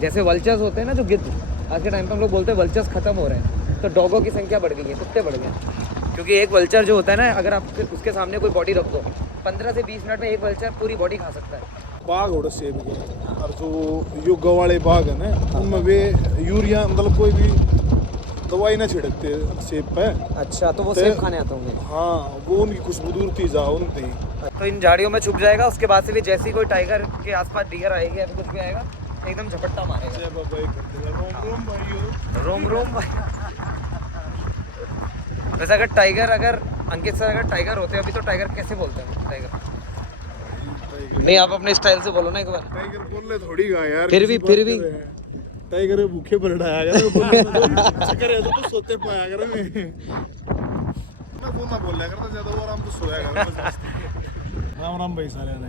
जैसे वल्चर्स होते हैं ना, जो गिद्ध, आज के टाइम पे हम लोग बोलते हैं वल्चर्स खत्म हो रहे हैं, तो डॉगों की संख्या बढ़ गई है, कुत्ते बढ़ गए। क्योंकि एक वल्चर जो होता है ना, अगर आप उसके सामने कोई बॉडी रख दो, 15 से 20 मिनट में एक वल्चर पूरी बॉडी खा सकता है। बाघ और सेब के, और जो युग वाले बाघ है ना, उनमें वे यूरिया मतलब कोई भी दवाई ना छिड़कते सेब पे। अच्छा, तो वो सेब खाने आते होंगे। हाँ, वो उनकी खुशबू दूर थी जा उनते ही। तो इन झाड़ियों में छुप जाएगा, उसके बाद से भी जैसे कोई टाइगर के आसपास डियर आएगी या कुछ भी आएगा, एकदम झपट्टा मारेगा। रोम रोम भाई। वैसे अगर टाइगर, अगर अंकित सर अगर टाइगर होते अभी, तो टाइगर कैसे बोलते हैं? टाइगर नहीं, आप अपने स्टाइल से बोलो ना एक बार। टाइगर बोल ले थोड़ी गा यार, फिर भी टाइगर भूखे पर डाया कर, चक्कर है तो सोते पाया कर मैं ना, वो ना बोल करता ज्यादा, वो आराम से सोया कर। राम राम भाई सारे ने।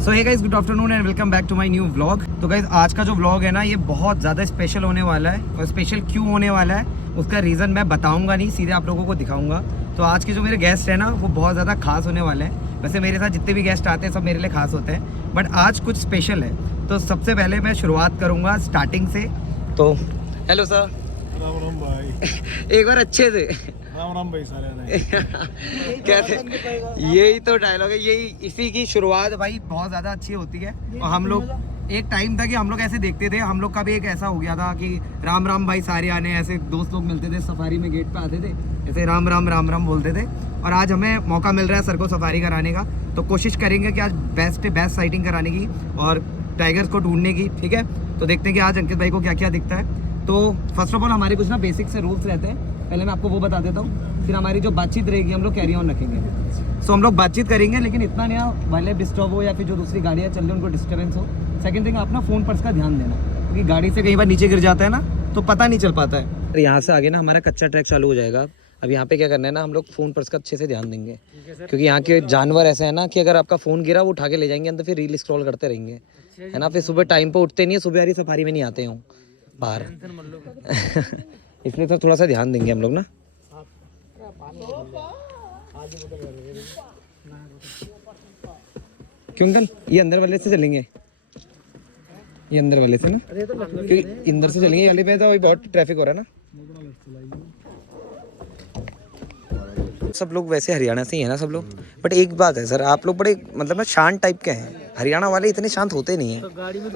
So hey guys, good afternoon and welcome back to my new vlog. तो गाइस, आज का जो व्लॉग है ना, ये बहुत ज़्यादा स्पेशल होने वाला है। और स्पेशल क्यों होने वाला है उसका रीज़न मैं बताऊंगा नहीं, सीधे आप लोगों को दिखाऊंगा। तो आज के जो मेरे गेस्ट हैं ना, वो बहुत ज़्यादा खास होने वाले हैं। वैसे मेरे साथ जितने भी गेस्ट आते हैं सब मेरे लिए खास होते हैं, बट आज कुछ स्पेशल है। तो सबसे पहले मैं शुरुआत करूँगा स्टार्टिंग से। तो हेलो सर। राम राम भाई। एक बार अच्छे से राम राम भाई सारे ने। कैसे, यही तो डायलॉग है, यही इसी की शुरुआत भाई बहुत ज़्यादा अच्छी होती है। और हम लोग एक टाइम था कि हम लोग ऐसे देखते थे, हम लोग का भी एक ऐसा हो गया था कि राम राम भाई सारे आने, ऐसे दोस्त लोग मिलते थे सफारी में, गेट पे आते थे, ऐसे राम राम बोलते थे। और आज हमें मौका मिल रहा है सर को सफारी कराने का, तो कोशिश करेंगे कि आज बेस्ट साइटिंग कराने की और टाइगर्स को ढूंढने की। ठीक है, तो देखते हैं कि आज अंकित भाई को क्या क्या दिखता है। तो फर्स्ट ऑफ ऑल हमारे कुछ ना बेसिक से रूल्स रहते हैं, पहले मैं आपको वो बता देता हूँ, फिर हमारी जो बातचीत रहेगी हम लोग कैरी ऑन रखेंगे। सो हम लोग बातचीत करेंगे, लेकिन इतना नहीं वाले डिस्टर्ब हो या फिर जो दूसरी गाड़ियाँ चल रही हैं उनको डिस्टर्बेंस हो। सेकंड थिंग, अपना फ़ोन पर्स का ध्यान देना, क्योंकि गाड़ी से कई बार नीचे गिर जाता है ना, तो पता नहीं चल पाता है। यहाँ से आगे ना हमारा कच्चा ट्रैक चालू हो जाएगा। अब यहाँ पे क्या करना है ना, हम लोग फ़ोन पर्स का अच्छे से ध्यान देंगे, क्योंकि यहाँ के जानवर ऐसे हैं ना कि अगर आपका फ़ोन गिरा वो उठा के ले जाएंगे अंदर, फिर रील स्क्रॉल करते रहेंगे, है ना। फिर सुबह टाइम पे उठते नहीं है, सुबह वाली सफारी में नहीं आते हूँ बाहर। इसलिए तो थोड़ा सा ध्यान देंगे हम लोग ना। क्यों अंकल, ये अंदर वाले से चलेंगे, ये अंदर वाले से ना, क्योंकि इंदर से चलेंगे, वाले पे तो अभी बहुत ट्रैफिक हो रहा है ना। सब लोग वैसे हरियाणा से ही है ना सब लोग, बट एक बात है सर, आप लोग बड़े मतलब ना शांत टाइप के हैं। हरियाणा वाले इतने शांत होते नहीं हैं। तो गाड़ी में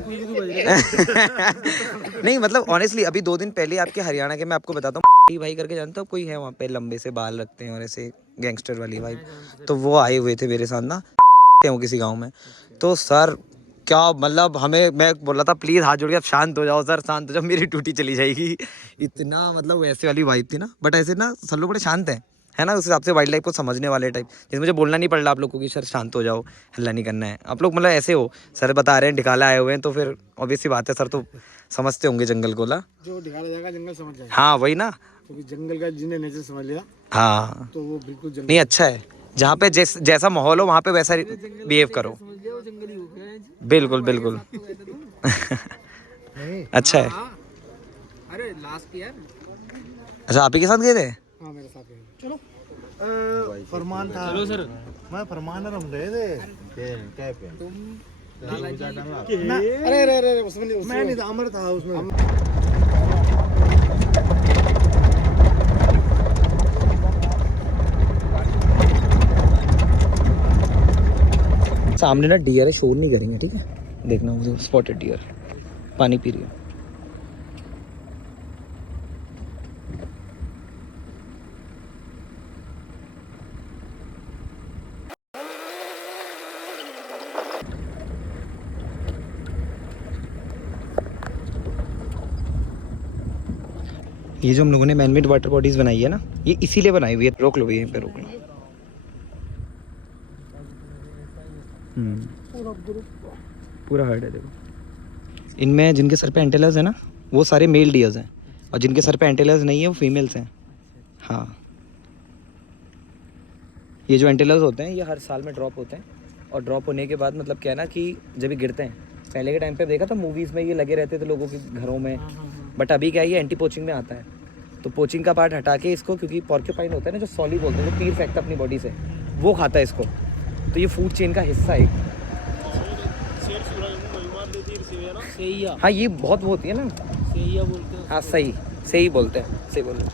नहीं मतलब ऑनेस्टली, अभी 2 दिन पहले आपके हरियाणा के मैं आपको बताता हूँ, भाई करके जानते हो कोई है वहाँ पे, लंबे से बाल रखते हैं और ऐसे गैंगस्टर वाली वाइब, तो वो आए हुए थे मेरे साथ ना किसी गाँव में। तो सर क्या मतलब, हमें, मैं बोल रहा था प्लीज़ हाथ जोड़ के आप शांत हो जाओ सर, शांत हो जाओ, मेरी टूटी चली जाएगी। इतना मतलब वैसे वाली वाइब थी ना, बट ऐसे ना सब लोग बड़े शांत हैं, है ना, उस हिसाब से वाइल्ड लाइफ को समझने वाले टाइप। जैसे मुझे बोलना नहीं पड़ रहा आप लोग को कि सर शांत हो जाओ, हल्ला नहीं करना है। आप लोग मतलब ऐसे हो, सर बता रहे हैं ढिकाला आए हुए हैं, तो फिर ऑब्वियस सी बात है सर तो समझते होंगे जंगल को। ला जो ढिकाला जाएगा जंगल समझ जाएगा। हाँ वही ना, क्योंकि जंगल का जिन्हें नेचर समझ लिया, हाँ तो वो बिल्कुल जंगल नहीं अच्छा है, जहाँ पे जैसा माहौल हो वहाँ पे वैसा बिहेव करो। बिल्कुल बिल्कुल। अच्छा है। अरे लास्ट ईयर, अच्छा आप ही के साथ गए थे? हाँ मेरे साथ है। चलो फरमान था। चलो सर, मैं फरमान और हम गए थे। क्या पे तुम अरे अरे अरे उसमें मैं नहीं था, अमर था उसमें। सामने ना डियर है, शोर नहीं करेंगे, ठीक है, देखना मुझे स्पॉटेड डियर पानी पी रही है। ये जो हम लोगों ने मैनमेड वाटर बॉडीज बनाई है ना, ये इसीलिए बनाई हुई है। रोक लो, यहीं पे रोक लो। पूरा हर्ड है देखो। इनमें जिनके सर पे एंटेलर्स है ना, वो सारे मेल डियर्स हैं, और जिनके सर पे एंटेलर्स नहीं है वो फीमेल्स हैं। हाँ, ये जो एंटेलर्स होते हैं ये हर साल में ड्रॉप होते हैं, और ड्रॉप होने के बाद मतलब क्या है ना कि जब ये गिरते हैं, पहले के टाइम पे देखा था मूवीज़ में ये लगे रहते थे लोगों के घरों में, बट अभी क्या है ये एंटी पोचिंग में आता है। तो पोचिंग का पार्ट हटा के इसको, क्योंकि पॉर्क्यूपाइन होता है ना जो सॉली बोलते हैं, जो तीर फेंकता अपनी बॉडी से, वो खाता है इसको, तो ये फूड चेन का हिस्सा है। हाँ ये बहुत वो होती है ना, बोलते हैं। हाँ सही सही बोलते हैं, सही बोल रहे हैं।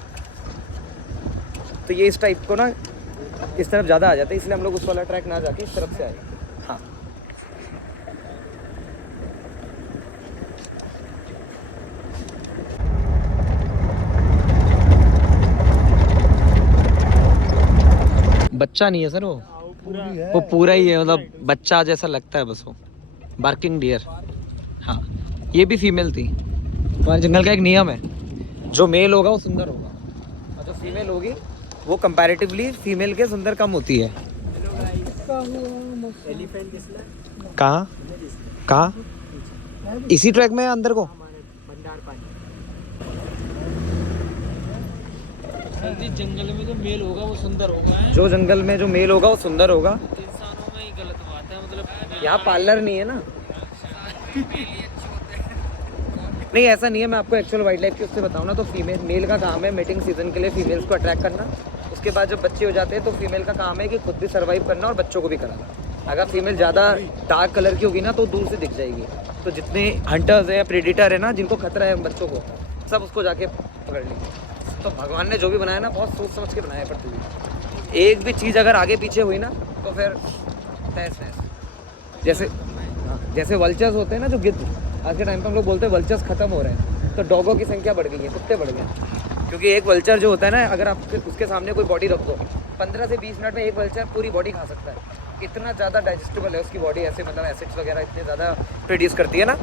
तो ये इस टाइप को ना इस तरफ ज़्यादा आ जाते हैं, इसलिए हम लोग उस वाला ट्रैक ना जाके इस तरफ से आए। हाँ बच्चा नहीं है सर वो पूरा ही है, मतलब बच्चा जैसा लगता है बस वो, बार्किंग डियर। हाँ ये भी फीमेल थी। हमारे जंगल का एक नियम है, जो मेल होगा वो सुंदर होगा और जो फीमेल होगी वो कंपैरेटिवली फीमेल के सुंदर कम होती है। कहाँ कहाँ? इसी ट्रैक में अंदर को? जंगल में जो मेल होगा वो सुंदर होगा। जो जंगल में जो मेल होगा वो सुंदर होगा। इंसानों में ही गलत बात है, मतलब यहाँ पार्लर नहीं है ना। नहीं ऐसा नहीं है, मैं आपको एक्चुअल वाइल्ड लाइफ की उससे बताऊँ ना, तो फीमेल मेल का काम है मीटिंग सीजन के लिए फीमेल्स को अट्रैक्ट करना। उसके बाद जब बच्चे हो जाते हैं तो फीमेल का काम है कि खुद भी सर्वाइव करना और बच्चों को भी कराना। अगर फीमेल ज़्यादा डार्क कलर की होगी ना तो दूर से दिख जाएगी, तो जितने हंटर्स हैं या प्रेडिटर है ना जिनको खतरा है बच्चों को, सब उसको जाके पकड़ लेंगे। तो भगवान ने जो भी बनाया ना बहुत सोच समझ के बनाया पृथ्वी। एक भी चीज़ अगर आगे पीछे हुई ना तो फिर तहस नहस। जैसे वल्चर्स होते हैं ना, जो गिद्ध, आज के टाइम पे हम लोग बोलते हैं वल्चर्स खत्म हो रहे हैं, तो डॉगों की संख्या बढ़ गई है, कुत्ते बढ़ गए। क्योंकि एक वल्चर जो होता है ना, अगर आप उसके सामने कोई बॉडी रख दो 15 से 20 मिनट में एक वल्चर पूरी बॉडी खा सकता है। इतना ज़्यादा डाइजेस्टेबल है उसकी बॉडी, ऐसे मतलब एसिड्स वगैरह इतने ज़्यादा प्रोड्यूस करती है ना।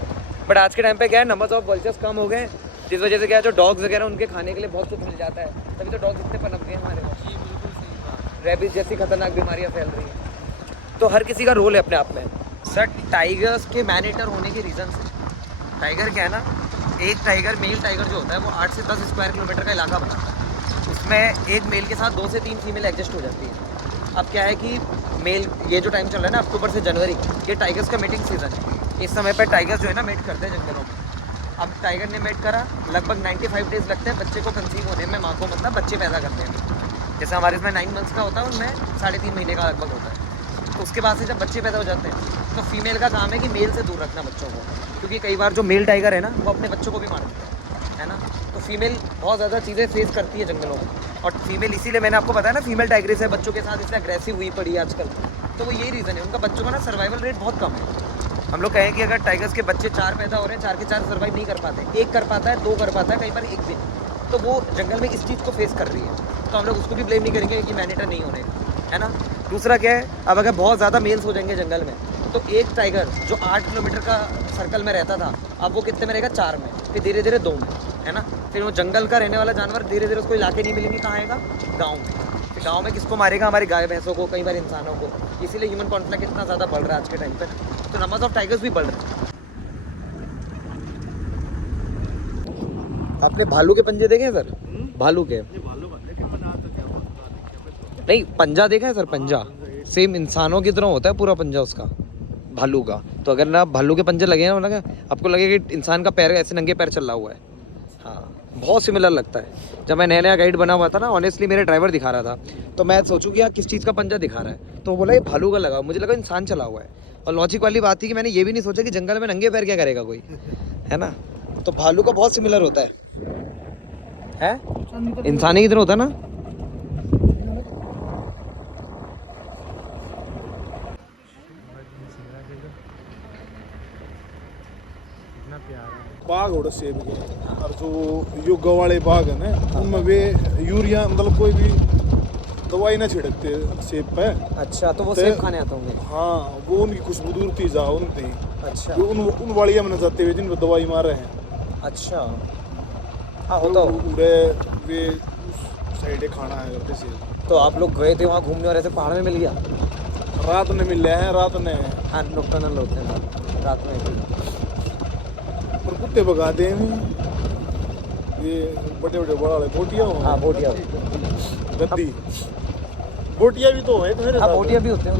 बट आज के टाइम पे क्या है, नंबर्स ऑफ वल्चर्स कम हो गए, जिस वजह से क्या है जो डॉग्स वगैरह उनके खाने के लिए बहुत कुछ मिल जाता है, तभी तो डॉग्स इतने पनप गए हमारे पास। रेबीज जैसी खतरनाक बीमारियाँ फैल रही हैं। तो हर किसी का रोल है अपने आप में। सर टाइगर्स के मैन ईटर होने के रीज़न से, टाइगर क्या है ना, एक टाइगर मेल टाइगर जो होता है वो 8 से 10 स्क्वायर किलोमीटर का इलाका बनाता है। उसमें एक मेल के साथ 2 से 3 फीमेल एडजस्ट हो जाती है। अब क्या है कि मेल, ये जो टाइम चल रहा है ना अक्टूबर से जनवरी, ये टाइगर्स का मीटिंग सीजन है। इस समय पर टाइगर्स जो है ना मेट करते हैं जंगलों में। अब टाइगर ने मेट करा, लगभग 95 डेज लगते हैं बच्चे को कंसीव होने में, माँ को मतलब बच्चे पैदा करने में। जैसे हमारे इसमें 9 मंथ्स का होता है, उनमें 3.5 महीने का लगभग होता है। तो उसके बाद से जब बच्चे पैदा हो जाते हैं तो फीमेल का काम है कि मेल से दूर रखना बच्चों को, क्योंकि कई बार जो मेल टाइगर है ना वो अपने बच्चों को भी मार देता है ना। तो फीमेल बहुत ज़्यादा चीज़ें फेस करती है जंगलों में, और फीमेल इसीलिए मैंने आपको बताया ना फीमेल टाइग्रेस है बच्चों के साथ इसलिए अग्रेसिव हुई पड़ी है आजकल। तो वो यही रीज़न है, उनका बच्चों का ना सर्वाइवल रेट बहुत कम है। हम लोग कहें कि अगर टाइगर्स के बच्चे 4 पैदा हो रहे हैं, 4 के 4 सर्वाइव नहीं कर पाते, 1 कर पाता है, 2 कर पाता है, कई बार 1 भी नहीं। तो वो जंगल में इस चीज़ को फेस कर रही है, तो हम लोग उसको भी ब्लेम नहीं करेंगे कि मैनेटर नहीं होने का, है ना। दूसरा क्या है, अब अगर बहुत ज़्यादा मेल्स हो जाएंगे जंगल में तो एक टाइगर जो 8 किलोमीटर का सर्कल में रहता था, अब वो कितने में रहेगा, 4 में, फिर धीरे धीरे 2 में, है ना। फिर वो जंगल का रहने वाला जानवर धीरे धीरे उसको इलाके नहीं मिलेंगे, कहाँ आएगा, गाँव में। फिर गाँव में किसको मारेगा, हमारी गाय भैंसों को, कई बार इंसानों को। इसीलिए ह्यूमन कॉन्फ्लिक्ट इतना ज़्यादा बढ़ रहा है आज के टाइम पर, तो नंबर्स ऑफ टाइगर्स भी बढ़ रहे हैं। आपने भालू के पंजे देखे हैं सर? भालू के नहीं, पंजा देखा है सर? पंजा सेम इंसानों की तरह होता है पूरा पंजा उसका, भालू का। तो अगर ना भालू के पंजे लगे ना, लगे आपको लगेगा कि इंसान का पैर ऐसे नंगे पैर चल रहा हुआ है। हाँ बहुत सिमिलर लगता है। जब मैं नया नया गाइड बना हुआ था ना, ऑनेस्टली मेरे ड्राइवर दिखा रहा था, तो मैं सोचूं कि यार किस चीज़ का पंजा दिखा रहा है, तो वो बोला ये भालू का लगा, मुझे लगा इंसान चला हुआ है। और लॉजिक वाली बात थी कि मैंने ये भी नहीं सोचा कि जंगल में नंगे पैर क्या करेगा कोई, है ना। तो भालू का बहुत सिमिलर होता है इंसानी की तरह होता है ना। बाग हो सेब के, और जो युग वाले बाग है ना उनमें वे यूरिया मतलब कोई भी दवाई ना छिड़कते सेब पे। अच्छा, तो वो सेब खाने आते होंगे। हाँ, वो उनकी खुशबू दूर थी जा उनते ही। अच्छा, उन वालिया में न जाते हुए जिन पर दवाई मार रहे हैं। अच्छा हाँ होता हो। उड़े वे साइड खाना है करते सेब। तो आप लोग गए थे वहाँ घूमने और ऐसे पहाड़ में मिल गया? रात में मिल रहे हैं, रात में। हाँ नॉकटर्नल होते हैं रात में। और कुत्ते भगाते हैं ये बड़े बड़े बड़ा वाले बोटिया हो। हाँ बोटिया, गद्दी बोटिया भी तो है मेरे। हाँ बोटिया भी होते हैं,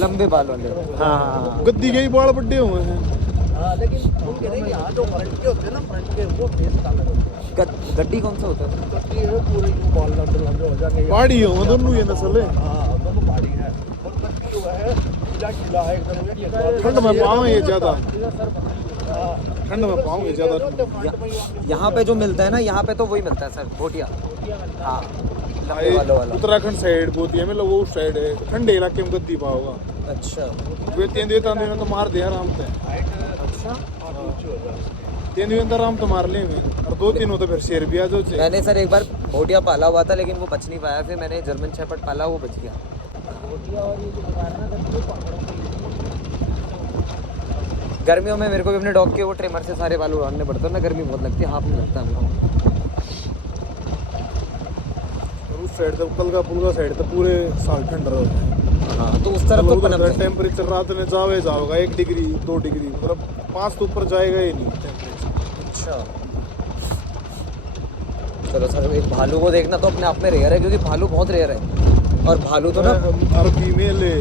लंबे बाल वाले। हाँ हाँ गद्दी के ही बाल बड्डे हुए हैं। लेकिन उनके नहीं, यहाँ जो फ्रंट के होते हैं ना, फ्रंट के वो फेस काले होते हैं। गड्डी कौन सा होता है? गद्दी है पूरे बाल लंबे लंबे हो जाएंगे। पहाड़ी हो दोनों ये नस्ल है। हाँ दोनों पहाड़ी है। और गद्दी जो है गीला है एकदम। ठंड में पाओगे ये ज्यादा, ठंड में पाओगे ज्यादा। यहाँ पे जो मिलता है ना, यहाँ पे तो वही मिलता है सर, भोटिया। हाँ, लंबे वालों वाला। उत्तराखंड साइड बहुत है, मतलब वो साइड है ठंडे इलाके में गद्दी पाओगा। अच्छा वे तीन दिन तो मार दे आराम से। अच्छा। 3 दिन आराम तो मार ले में, और 2-3 होते फिर शेर भी आ जो। मैंने सर एक बार भोटिया पाला हुआ था, लेकिन वो बच नहीं पाया। फिर मैंने जर्मन शेपर्ड पाला, वो बच गया। गर्मियों में मेरे को भी अपने डॉग के वो ट्रिमर से सारे बाल उड़ाने पड़ते हैं ना, गर्मी बहुत लगती है, हाथ नहीं लगता मेरे को। उस साइड तो कलगा पुलगा साइड तो पूरे साल ठंड रहता है। हाँ, तो उस तरफ तो पनप है। टेम्परेचर रात में जाओगा 1 डिग्री 2 डिग्री, मतलब 5 तो ऊपर जाएगा ही नहीं टेम्परेचर। अच्छा, चलो सर, एक भालू को देखना तो अपने आप में रेयर है, क्योंकि भालू बहुत रेयर है। और भालू तो ना अरबी में ले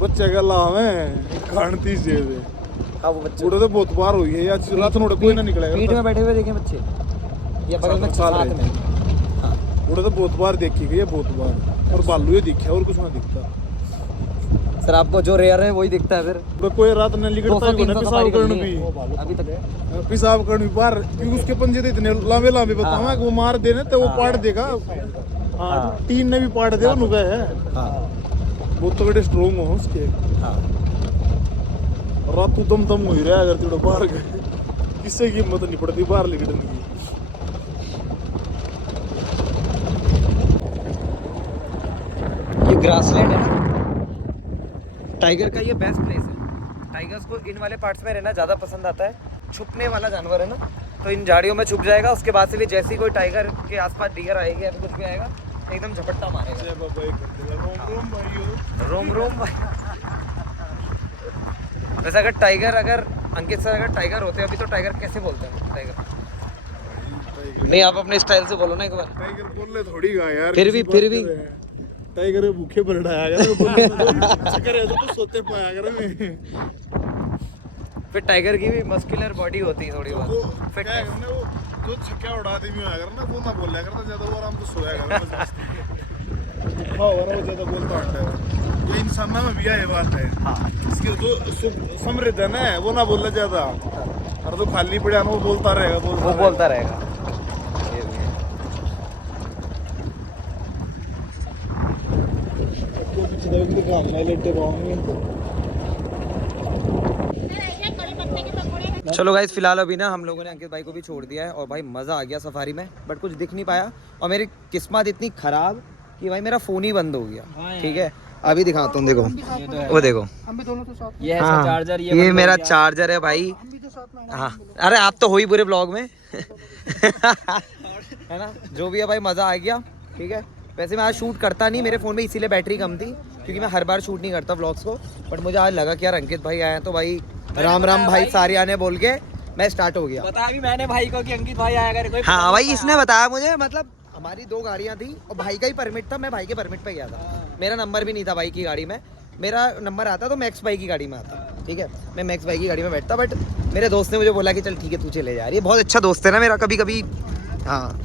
बच्चे का लाम है खानती से। हाँ, वो बच्चे उड़े तो बहुत बार हुई है यार, रात में कोई ना निकलेगा। पीठ में बैठे हुए देखे बच्चे, या बगल में साथ में। उड़े तो बहुत बार देखी गई है, बहुत बार। और भालू ये दिखा और कुछ ना दिखता। सर आपको जो रेयर है वही दिखता है। फिर कोई रात में लिखता है पेशाब करने भी, अभी तक पेशाब करने भी बार, क्योंकि उसके पंजे तो इतने लंबे लंबे बताऊंगा कि वो मार देने तो वो पाड़ देगा। हाँ, 3 ने भी पाड़ दिया नुका है। वो तो बड़े स्ट्रोंग हो उसके। रात तो दम हो ही रहा है, अगर थोड़ा बाहर गए किससे की हिम्मत नहीं पड़ती बाहर निकलने की। ये ग्रासलैंड है ना, टाइगर का ये बेस्ट प्लेस है। टाइगर्स को इन वाले पार्ट्स में रहना ज़्यादा पसंद आता है। छुपने वाला जानवर है ना, तो इन झाड़ियों में छुप जाएगा। उसके बाद से भी जैसे ही कोई टाइगर के आसपास डियर आएगी या कुछ भी आएगा, एकदम झपट्टा मारेगा। रोम रोम भाई। वैसे अगर अंकित सर अगर टाइगर होते अभी, तो टाइगर कैसे बोलते हैं? टाइगर नहीं, आप अपने स्टाइल से बोलो ना एक बार। टाइगर बोल ले थोड़ी गा यार। फिर भी टाइगर भूखे बरड़ाया कर तो सोते पाया कर में। फिर टाइगर की भी मस्कुलर बॉडी होती है थोड़ी बहुत। फिट है वो, तो छक्का उड़ा दे भी आया कर ना, वो ना बोलया कर ज्यादा, वो आराम से सोया कर। हां, वो ज्यादा बोलता है। ये इंसान में भी है बात है। हां, इसके जो समृद्ध है ना, वो ना बोलना ज्यादा, और तो खाली पड़ा ना वो बोलता रहेगा। वो बोलता रहेगा। चलो गाइस, फिलहाल अभी ना हम लोगों ने अंकित भाई को भी छोड़ दिया है, और भाई मज़ा आ गया सफारी में, बट कुछ दिख नहीं पाया। और मेरी किस्मत इतनी ख़राब कि भाई मेरा फ़ोन ही बंद हो गया। ठीक है, अभी दिखाता हूँ, देखो वो देखो, हम भी दोनों तो साथ। ये है चार्जर, ये मेरा चार्जर है भाई। हम भी तो साथ में। हाँ, अरे आप तो हो ही बुरे ब्लॉग में है ना। जो भी है भाई, मज़ा आ गया। ठीक है, वैसे मैं आज शूट करता नहीं, मेरे फ़ोन में इसीलिए बैटरी कम थी, क्योंकि मैं हर बार शूट नहीं करता व्लॉग्स को। बट मुझे आज लगा कि यार अंकित भाई आए हैं, तो भाई राम राम भाई सारे आने बोल के मैं स्टार्ट हो गया। बताया भी मैंने भाई को कि अंकित भाई आया करे कोई। हाँ भाई, इसने बताया मुझे। मतलब हमारी 2 गाड़ियाँ थी, और भाई का ही परमिट था, मैं भाई के परमिट पे गया था। मेरा नंबर भी नहीं था भाई की गाड़ी में, मेरा नंबर आता तो मैक्स भाई की गाड़ी में आता। ठीक है, मैं मैक्स भाई की गाड़ी में बैठता, बट मेरे दोस्त ने मुझे बोला कि चल ठीक है तू चले जा। ये बहुत अच्छा दोस्त है ना मेरा, कभी कभी। हाँ,